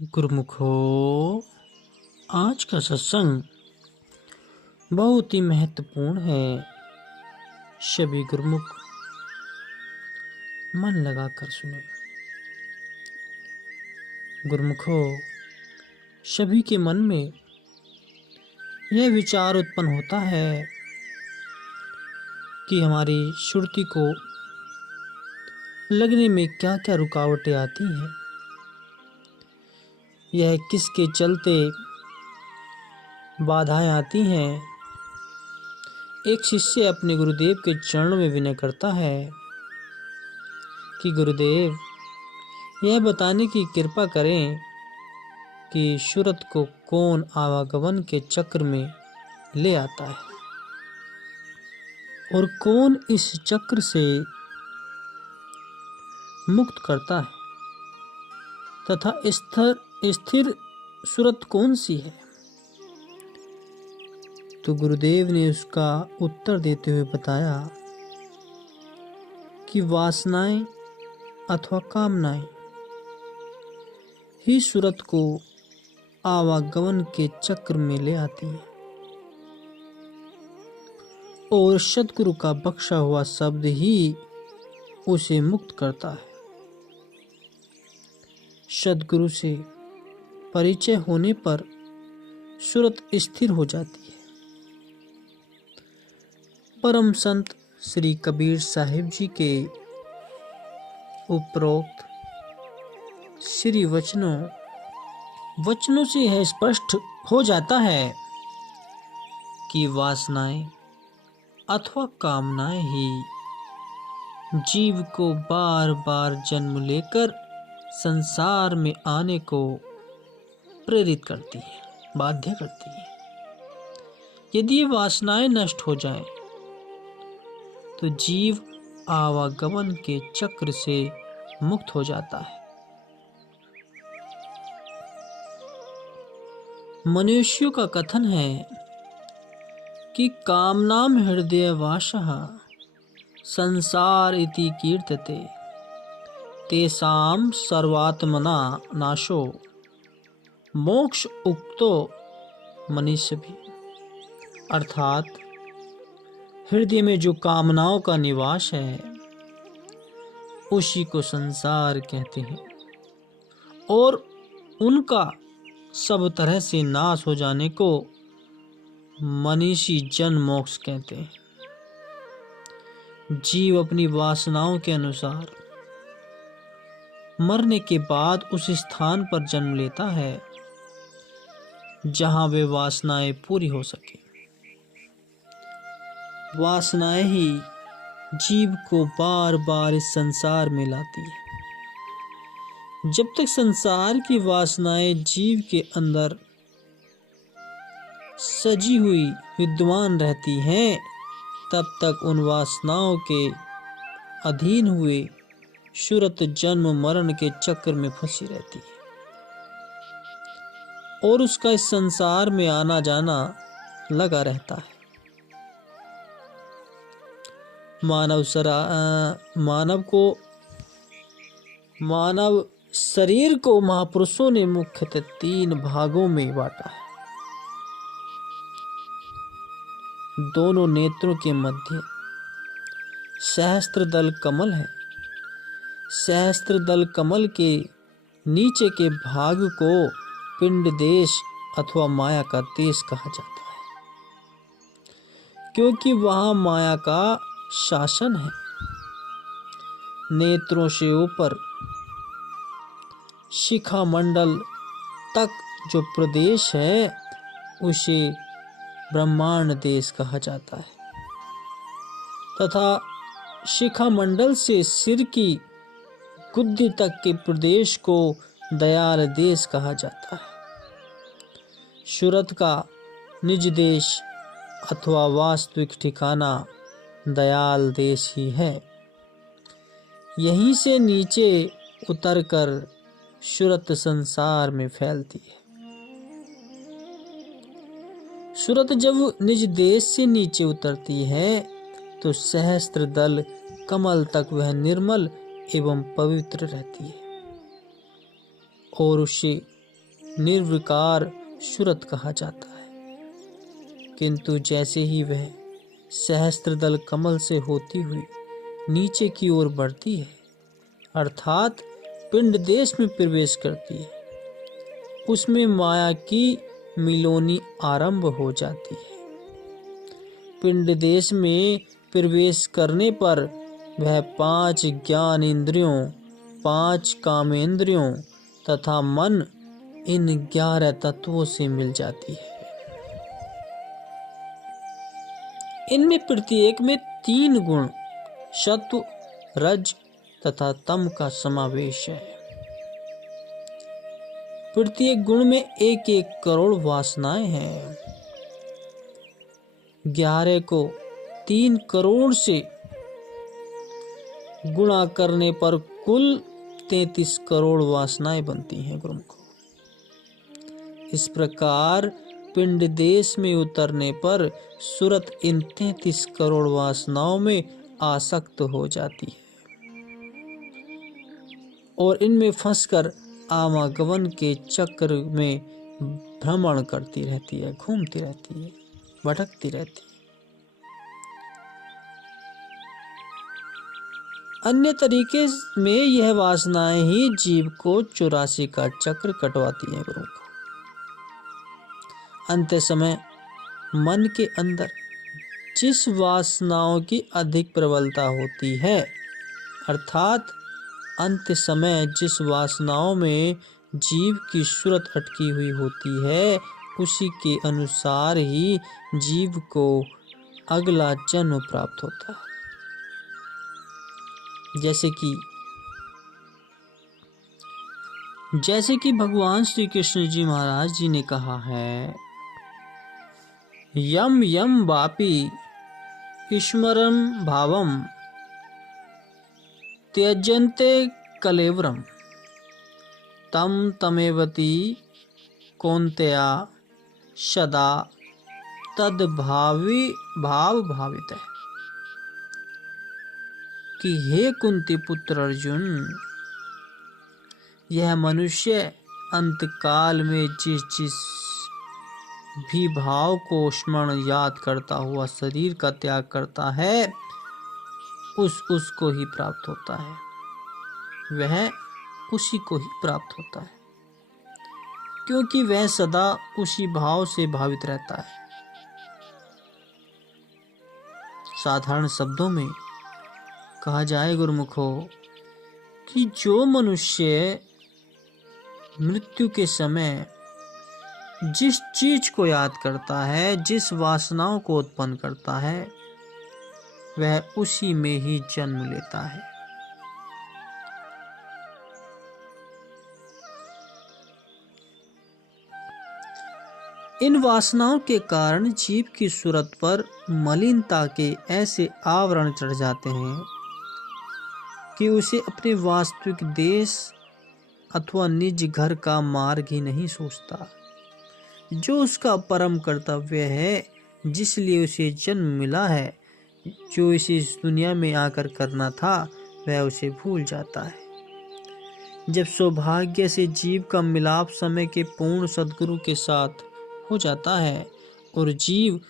गुरुमुखो, आज का सत्संग बहुत ही महत्वपूर्ण है। सभी गुरुमुख मन लगाकर सुने। गुरुमुखो, सभी के मन में यह विचार उत्पन्न होता है कि हमारी श्रुति को लगने में क्या क्या रुकावटें आती हैं, यह किसके चलते बाधाएं आती हैं। एक शिष्य अपने गुरुदेव के चरणों में विनय करता है कि गुरुदेव, यह बताने की कृपा करें कि श्रुत को कौन आवागमन के चक्र में ले आता है और कौन इस चक्र से मुक्त करता है, तथा स्थिर श्रुत कौन सी है। तो गुरुदेव ने उसका उत्तर देते हुए बताया कि वासनाएं अथवा कामनाएं ही श्रुत को आवागमन के चक्र में ले आती है और सद्गुरु का बख्शा हुआ शब्द ही उसे मुक्त करता है। सद्गुरु से परिचय होने पर श्रुत स्थिर हो जाती है। परम संत श्री कबीर साहिब जी के उपरोक्त श्री वचनों से यह स्पष्ट हो जाता है कि वासनाएं अथवा कामनाएं ही जीव को बार बार जन्म लेकर संसार में आने को प्रेरित करती है, बाध्य करती है। यदि ये वासनाएं नष्ट हो जाएं, तो जीव आवागमन के चक्र से मुक्त हो जाता है। मनुष्यों का कथन है कि कामनाम हृदय वासः संसार इति कीर्तते तेषां सर्वात्मना नाशो मोक्ष उक्तो मनीषिभिः। अर्थात हृदय में जो कामनाओं का निवास है उसी को संसार कहते हैं और उनका सब तरह से नाश हो जाने को मनीषी जन मोक्ष कहते हैं। जीव अपनी वासनाओं के अनुसार मरने के बाद उस स्थान पर जन्म लेता है जहां वे वासनाएं पूरी हो सके। वासनाएं ही जीव को बार बार इस संसार में लाती है। जब तक संसार की वासनाएं जीव के अंदर सजी हुई विद्यमान रहती हैं, तब तक उन वासनाओं के अधीन हुए श्रुत जन्म मरण के चक्र में फंसी रहती है और उसका इस संसार में आना जाना लगा रहता है। मानव शरीर को महापुरुषों ने मुख्यतः 3 भागों में बांटा है। दोनों नेत्रों के मध्य सहस्त्रदल कमल है। सहस्त्रदल कमल के नीचे के भाग को पिंड देश अथवा माया का देश कहा जाता है, क्योंकि वहां माया का शासन है। नेत्रों से ऊपर शिखा मंडल तक जो प्रदेश है उसे ब्रह्मांड देश कहा जाता है, तथा शिखा मंडल से सिर की गुद्दी तक के प्रदेश को दयाल देश कहा जाता है। श्रुत का निज देश अथवा वास्तविक ठिकाना दयाल देश ही है। यहीं से नीचे उतरकर श्रुत संसार में फैलती है। श्रुत जब निज देश से नीचे उतरती है तो सहस्त्र दल कमल तक वह निर्मल एवं पवित्र रहती है और उससे निर्विकार सुरत कहा जाता है। किंतु जैसे ही वह सहस्त्रदल कमल से होती हुई नीचे की ओर बढ़ती है, अर्थात पिंड देश में प्रवेश करती है, उसमें माया की मिलोनी आरंभ हो जाती है। पिंड देश में प्रवेश करने पर वह 5 ज्ञान इंद्रियों, 5 कामेंद्रियों तथा मन, इन 11 तत्वों से मिल जाती है। इनमें प्रत्येक में 3 गुण सत्व, रज तथा तम का समावेश है। प्रत्येक गुण में 1-1 करोड़ वासनाएं हैं। 11 को 3 करोड़ से गुणा करने पर कुल 33 करोड़ वासनाएं बनती हैं गुरुमुखो। इस प्रकार पिंड देश में उतरने पर सुरत इन 33 करोड़ वासनाओं में आसक्त हो जाती है और इनमें फंसकर आवागमन के चक्र में भ्रमण करती रहती है, घूमती रहती है, भटकती रहती है। अन्य तरीके में यह वासनाएं ही जीव को 84 का चक्र कटवाती हैं गुरु को। अंत समय मन के अंदर जिस वासनाओं की अधिक प्रबलता होती है, अर्थात अंत समय जिस वासनाओं में जीव की सुरत अटकी हुई होती है, उसी के अनुसार ही जीव को अगला जन्म प्राप्त होता है। जैसे कि भगवान श्री कृष्ण जी महाराज जी ने कहा है, यम यम वापि ईश्वरं भावम त्यजन्ते कलेवरम तम तमेवती कौन्तेया सदा तद भाव भावित है। कि हे कुंती पुत्र अर्जुन, यह मनुष्य अंतकाल में जिस भी भाव को स्मरण याद करता हुआ शरीर का त्याग करता है, उसको ही प्राप्त होता है, वह उसी को ही प्राप्त होता है, क्योंकि वह सदा उसी भाव से भावित रहता है। साधारण शब्दों में कहा जाए गुरुमुखो कि जो मनुष्य मृत्यु के समय जिस चीज को याद करता है, जिस वासनाओं को उत्पन्न करता है, वह उसी में ही जन्म लेता है। इन वासनाओं के कारण जीव की सूरत पर मलिनता के ऐसे आवरण चढ़ जाते हैं कि उसे अपने वास्तविक देश अथवा निज घर का मार्ग ही नहीं सोचता। जो उसका परम कर्तव्य है, जिसलिए उसे जन्म मिला है, जो इसे इस दुनिया में आकर करना था, वह उसे भूल जाता है। जब सौभाग्य से जीव का मिलाप समय के पूर्ण सद्गुरु के साथ हो जाता है और जीव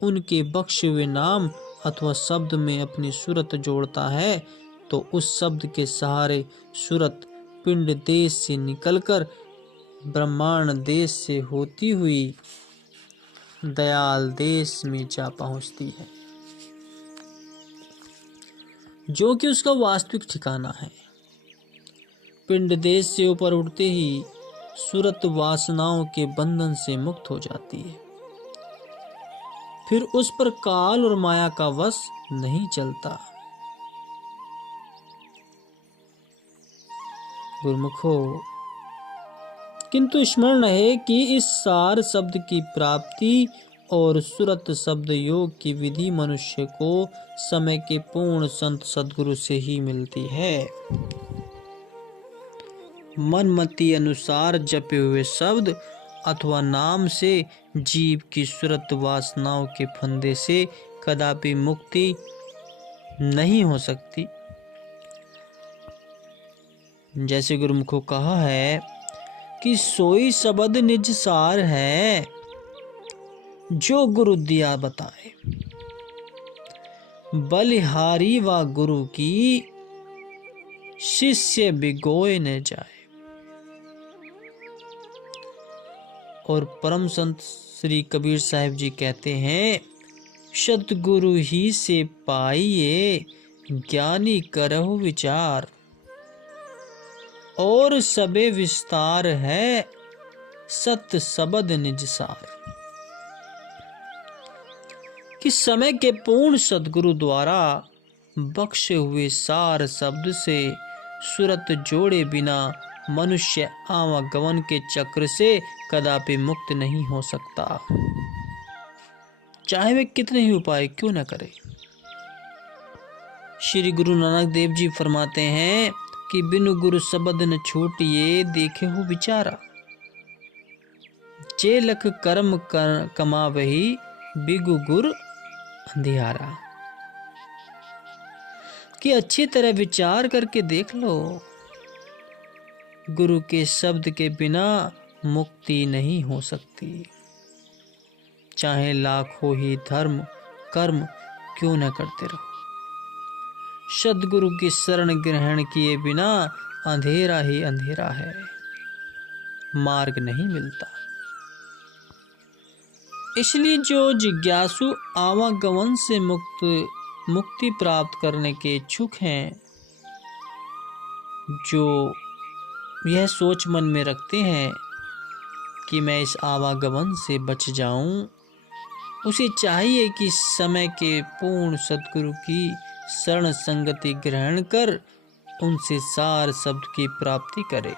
उनके बख्शे हुए नाम अथवा शब्द में अपनी सूरत जोड़ता है, तो उस शब्द के सहारे सूरत पिंड देश से निकलकर ब्रह्मांड देश से होती हुई दयाल देश में जा पहुंचती है, जो कि उसका वास्तविक ठिकाना है। पिंड देश से ऊपर उठते ही सूरत वासनाओं के बंधन से मुक्त हो जाती है। फिर उस पर काल और माया का वश नहीं चलता। गुरुमुखो, किंतु स्मरण है कि इस सार शब्द की प्राप्ति और सुरत शब्द योग की विधि मनुष्य को समय के पूर्ण संत सद्गुरु से ही मिलती है। मनमति अनुसार जपे हुए शब्द अथवा नाम से जीव की सुरत वासनाओं के फंदे से कदापि मुक्ति नहीं हो सकती। जैसे गुरुमुखों कहा है, कि सोई शब्द निज सार है, जो गुरु दिया बताए। बलिहारी व गुरु की, शिष्य बिगोए न जाए। और परम संत श्री कबीर साहिब जी कहते हैं, सतगुरु ही से पाइए, ज्ञानी करहु विचार। और सबे विस्तार है, सत शब्द निज सार। कि समय के पूर्ण सदगुरु द्वारा बख्शे हुए सार शब्द से सुरत जोड़े बिना मनुष्य आवागमन के चक्र से कदापि मुक्त नहीं हो सकता, चाहे वे कितने ही उपाय क्यों न करे। श्री गुरु नानक देव जी फरमाते हैं कि बिनु गुरु शब्द न छूटिए, देखे हो विचारा। जे लख कर्म कमावही, बिगु गुर अंधियारा। कि अच्छी तरह विचार करके देख लो, गुरु के शब्द के बिना मुक्ति नहीं हो सकती, चाहे लाखों ही धर्म कर्म क्यों न करते रहो। सद्गुरु की शरण ग्रहण किए बिना अंधेरा ही अंधेरा है, मार्ग नहीं मिलता। इसलिए जो जिज्ञासु आवागमन से मुक्ति प्राप्त करने के इच्छुक हैं, जो यह सोच मन में रखते हैं कि मैं इस आवागमन से बच जाऊं, उसे चाहिए कि समय के पूर्ण सद्गुरु की शरण संगति ग्रहण कर उनसे सार शब्द की प्राप्ति करे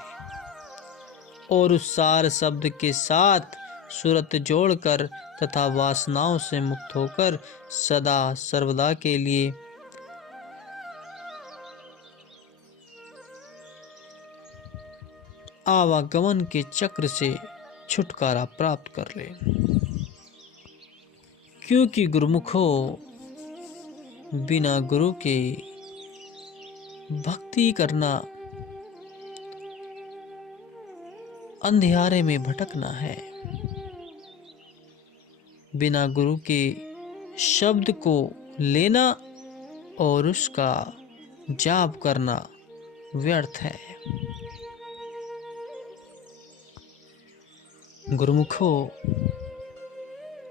और उस सार शब्द के साथ सुरत जोड़कर तथा वासनाओं से मुक्त होकर सदा सर्वदा के लिए आवागमन के चक्र से छुटकारा प्राप्त कर ले। क्योंकि गुरुमुखो, बिना गुरु के भक्ति करना अंधियारे में भटकना है। बिना गुरु के शब्द को लेना और उसका जाप करना व्यर्थ है। गुरुमुखो,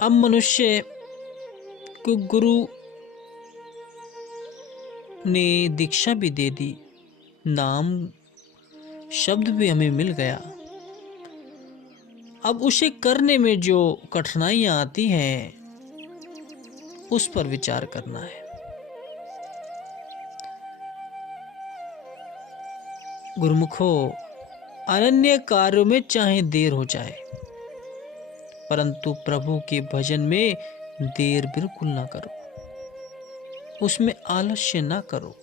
अब मनुष्य को गुरु ने दीक्षा भी दे दी, नाम शब्द भी हमें मिल गया। अब उसे करने में जो कठिनाइयां आती हैं, उस पर विचार करना है। गुरुमुखो, अनन्य कार्यों में चाहे देर हो जाए, परंतु प्रभु के भजन में देर बिल्कुल ना करो। उसमें आलस्य ना करो,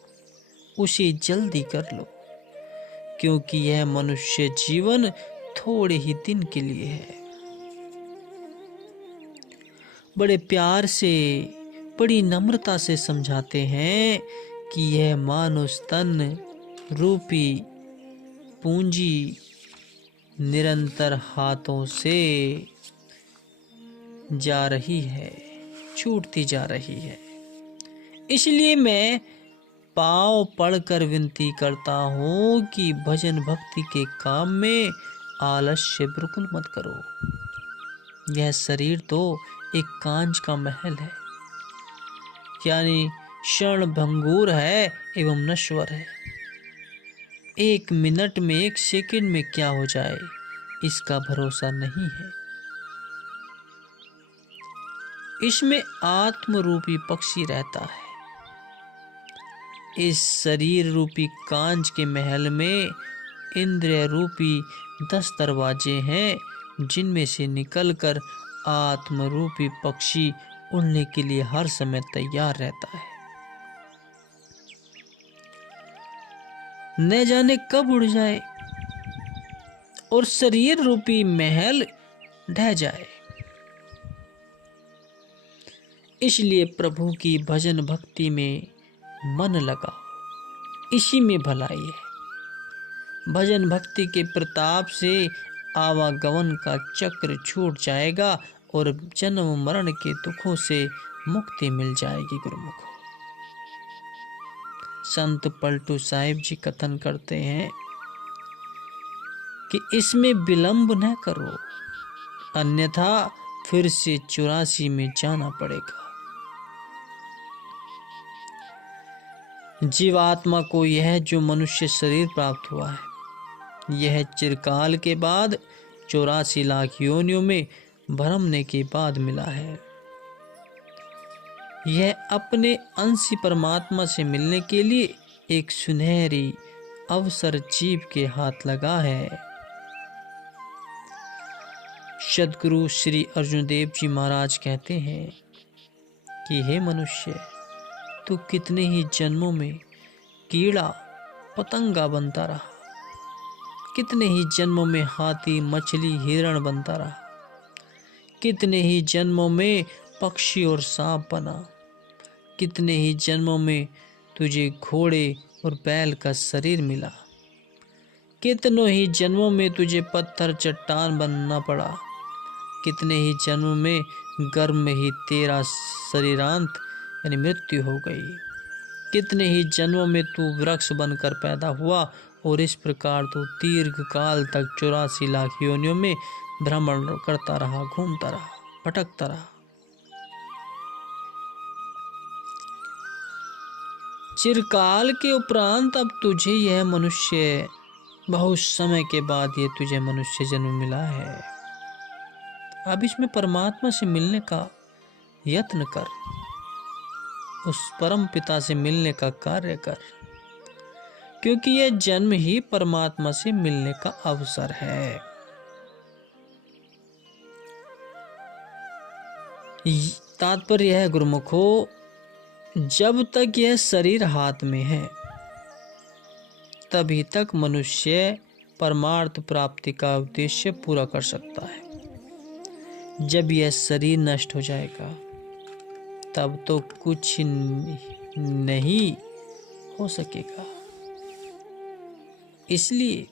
उसे जल्दी कर लो, क्योंकि यह मनुष्य जीवन थोड़े ही दिन के लिए है। बड़े प्यार से, बड़ी नम्रता से समझाते हैं कि यह मानव तन रूपी पूंजी निरंतर हाथों से जा रही है, छूटती जा रही है। इसलिए मैं पांव पड़कर विनती करता हूँ कि भजन भक्ति के काम में आलस्य बिल्कुल मत करो। यह शरीर तो एक कांच का महल है, यानी क्षण भंगुर है एवं नश्वर है। एक मिनट में, एक सेकंड में क्या हो जाए, इसका भरोसा नहीं है। इसमें आत्म रूपी पक्षी रहता है। इस शरीर रूपी कांच के महल में इंद्रिय रूपी 10 दरवाजे हैं, जिनमें से निकलकर आत्म रूपी पक्षी उड़ने के लिए हर समय तैयार रहता है। न जाने कब उड़ जाए और शरीर रूपी महल ढह जाए। इसलिए प्रभु की भजन भक्ति में मन लगाओ, इसी में भलाई है। भजन भक्ति के प्रताप से आवागमन का चक्र छूट जाएगा और जन्म मरण के दुखों से मुक्ति मिल जाएगी। गुरुमुख। संत पलटू साहिब जी कथन करते हैं कि इसमें विलंब न करो, अन्यथा फिर से 84 में जाना पड़ेगा। जीवात्मा को यह जो मनुष्य शरीर प्राप्त हुआ है, यह चिरकाल के बाद 84 लाख योनियों में भ्रमने के बाद मिला है। यह अपने अंश परमात्मा से मिलने के लिए एक सुनहरी अवसर जीव के हाथ लगा है। सद्गुरु श्री अर्जुन देव जी महाराज कहते हैं कि हे मनुष्य, तू कितने ही जन्मों में कीड़ा पतंगा बनता रहा, कितने ही जन्मों में हाथी मछली हिरण बनता रहा, कितने ही जन्मों में पक्षी और सांप बना, कितने ही जन्मों में तुझे घोड़े और बैल का शरीर मिला, कितनों ही जन्मों में तुझे पत्थर चट्टान बनना पड़ा, कितने ही जन्मों में गर्भ में ही तेरा शरीरांत यानी मृत्यु हो गई, कितने ही जन्मों में तू वृक्ष बनकर पैदा हुआ और इस प्रकार तू दीर्घ काल तक 84 लाख योनियों में भ्रमण करता रहा, घूमता रहा, भटकता रहा। चिरकाल के उपरांत अब तुझे यह मनुष्य, बहुत समय के बाद ये तुझे मनुष्य जन्म मिला है। अब इसमें परमात्मा से मिलने का यत्न कर, उस परम पिता से मिलने का कार्य कर, क्योंकि यह जन्म ही परमात्मा से मिलने का अवसर है। तात्पर्य है गुरुमुखो, जब तक यह शरीर हाथ में है तभी तक मनुष्य परमार्थ प्राप्ति का उद्देश्य पूरा कर सकता है। जब यह शरीर नष्ट हो जाएगा तब तो कुछ नहीं हो सकेगा। इसलिए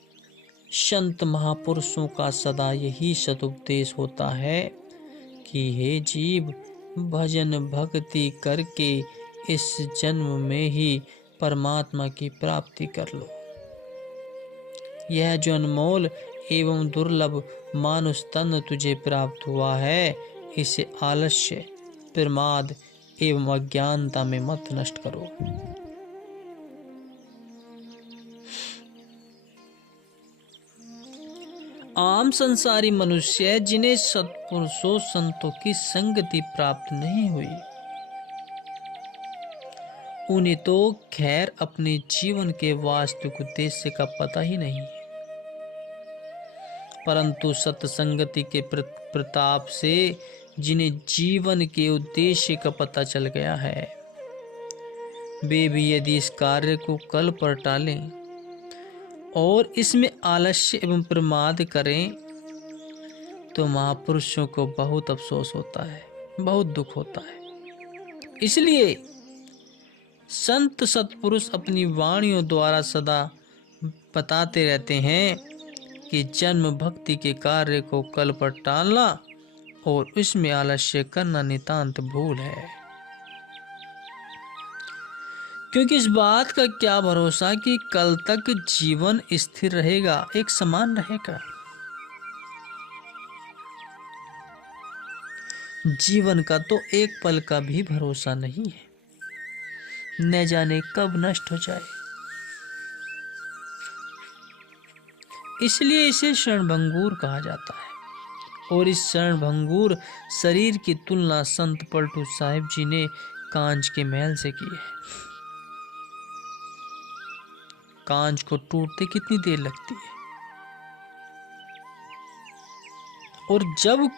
संत महापुरुषों का सदा यही सदुपदेश होता है कि हे जीव, भजन भक्ति करके इस जन्म में ही परमात्मा की प्राप्ति कर लो। यह जो अनमोल एवं दुर्लभ मानुष तन तुझे प्राप्त हुआ है, इसे आलस्य, प्रमाद एवं अज्ञानता में मत नष्ट करो। आम संसारी मनुष्य जिन्हें सत्पुरुषों संतों की संगति प्राप्त नहीं हुई, उन्हें तो खैर अपने जीवन के वास्तविक उद्देश्य का पता ही नहीं है, परंतु सत्संगति के प्रताप से जिन्हें जीवन के उद्देश्य का पता चल गया है, वे भी यदि इस कार्य को कल पर टालें और इसमें आलस्य एवं प्रमाद करें तो महापुरुषों को बहुत अफसोस होता है, बहुत दुख होता है। इसलिए संत सत्पुरुष अपनी वाणियों द्वारा सदा बताते रहते हैं कि जन्म भक्ति के कार्य को कल पर टालना और इसमें आलस्य करना नितांत भूल है, क्योंकि इस बात का क्या भरोसा कि कल तक जीवन स्थिर रहेगा, एक समान रहेगा। जीवन का तो एक पल का भी भरोसा नहीं है, न जाने कब नष्ट हो जाए। इसलिए इसे क्षणभंगुर कहा जाता है और इस क्षणभंगुर शरीर की तुलना संत पलटू साहिब जी ने कांच के महल से की है। कांच को टूटते कितनी देर लगती है, और जब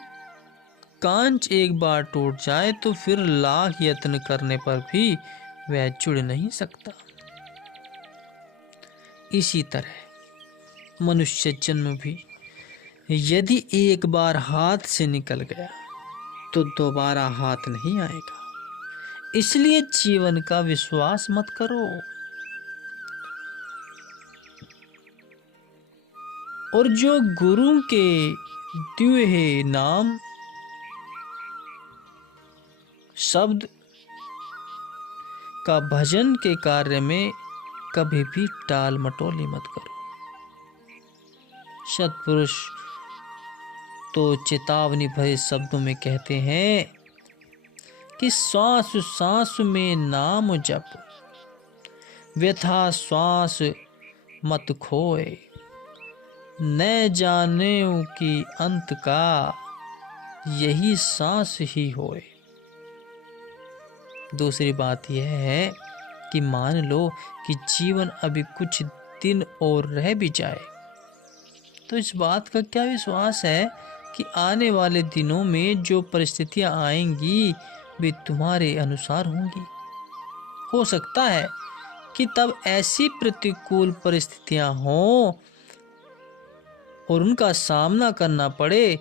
कांच एक बार टूट जाए तो फिर लाख यत्न करने पर भी वह जुड़ नहीं सकता। इसी तरह मनुष्य जन्म भी यदि एक बार हाथ से निकल गया तो दोबारा हाथ नहीं आएगा। इसलिए जीवन का विश्वास मत करो। और जो गुरु के दिए नाम शब्द का भजन के कार्य में कभी भी टाल मटोली मत करो। सत्पुरुष तो चेतावनी भरे शब्दों में कहते हैं कि श्वास श्वास में नाम जप, व्यथा श्वास मत खोए, न जाने कि अंत का यही सांस ही होए। दूसरी बात यह है कि मान लो कि जीवन अभी कुछ दिन और रह भी जाए, तो इस बात का क्या विश्वास है कि आने वाले दिनों में जो परिस्थितियां आएंगी वे तुम्हारे अनुसार होंगी। हो सकता है कि तब ऐसी प्रतिकूल परिस्थितियां हों और उनका सामना करना पड़े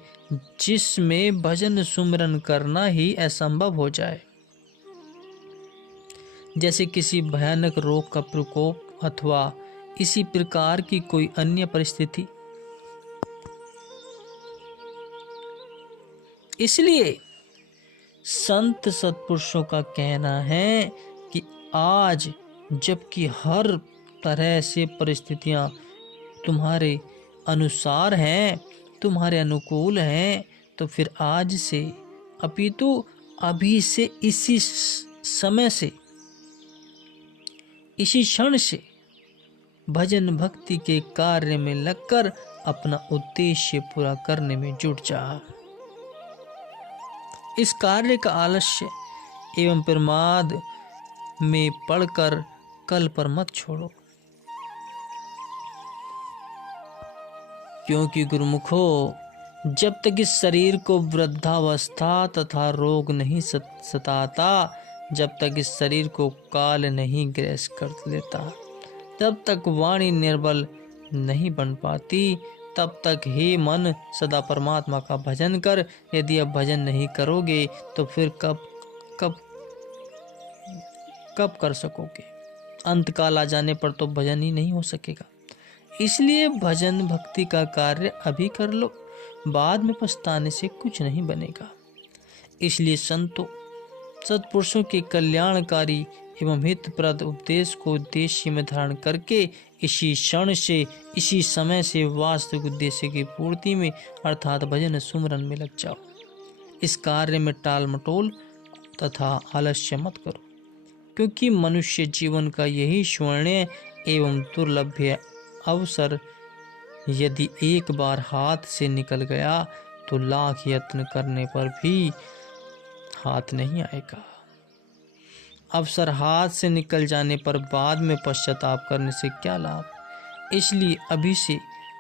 जिसमें भजन सुमिरन करना ही असंभव हो जाए, जैसे किसी भयानक रोग का प्रकोप अथवा इसी प्रकार की कोई अन्य परिस्थिति। इसलिए संत सत्पुरुषों का कहना है कि आज जबकि हर तरह से परिस्थितियां तुम्हारे अनुसार हैं, तुम्हारे अनुकूल हैं, तो फिर आज से अपितु अभी से इसी समय से इसी क्षण से भजन भक्ति के कार्य में लगकर अपना उद्देश्य पूरा करने में जुट जा। इस कार्य का आलस्य एवं प्रमाद में पड़कर कल पर मत छोड़ो, क्योंकि गुरुमुखो जब तक इस शरीर को वृद्धावस्था तथा रोग नहीं सताता, जब तक इस शरीर को काल नहीं ग्रस कर लेता, तब तक वाणी निर्बल नहीं बन पाती, तब तक हे मन सदा परमात्मा का भजन कर। यदि अब भजन नहीं करोगे तो फिर कब कर सकोगे? अंत काल आ जाने पर तो भजन ही नहीं हो सकेगा। इसलिए भजन भक्ति का कार्य अभी कर लो, बाद में पछताने से कुछ नहीं बनेगा। इसलिए संतों सत्पुरुषों के कल्याणकारी एवं हितप्रद उपदेश को उद्देश्य में धारण करके इसी क्षण से इसी समय से वास्तविक उद्देश्य की पूर्ति में अर्थात भजन सुमरन में लग जाओ। इस कार्य में टाल मटोल तथा आलस्य मत करो, क्योंकि मनुष्य जीवन का यही स्वर्ण एवं दुर्लभ अवसर यदि एक बार हाथ से निकल गया तो लाख यत्न करने पर भी हाथ नहीं आएगा। अवसर हाथ से निकल जाने पर बाद में पश्चाताप करने से क्या लाभ? इसलिए अभी से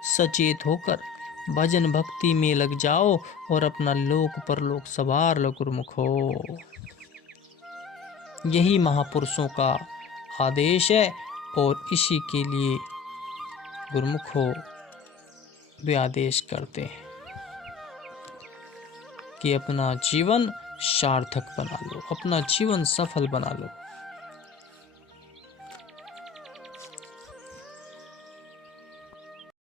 सचेत होकर भजन भक्ति में लग जाओ और अपना लोक परलोक सवार लो गुरुमुखो। यही महापुरुषों का आदेश है और इसी के लिए गुरुमुखो वे आदेश करते हैं कि अपना जीवन सार्थक बना लो, अपना जीवन सफल बना लो।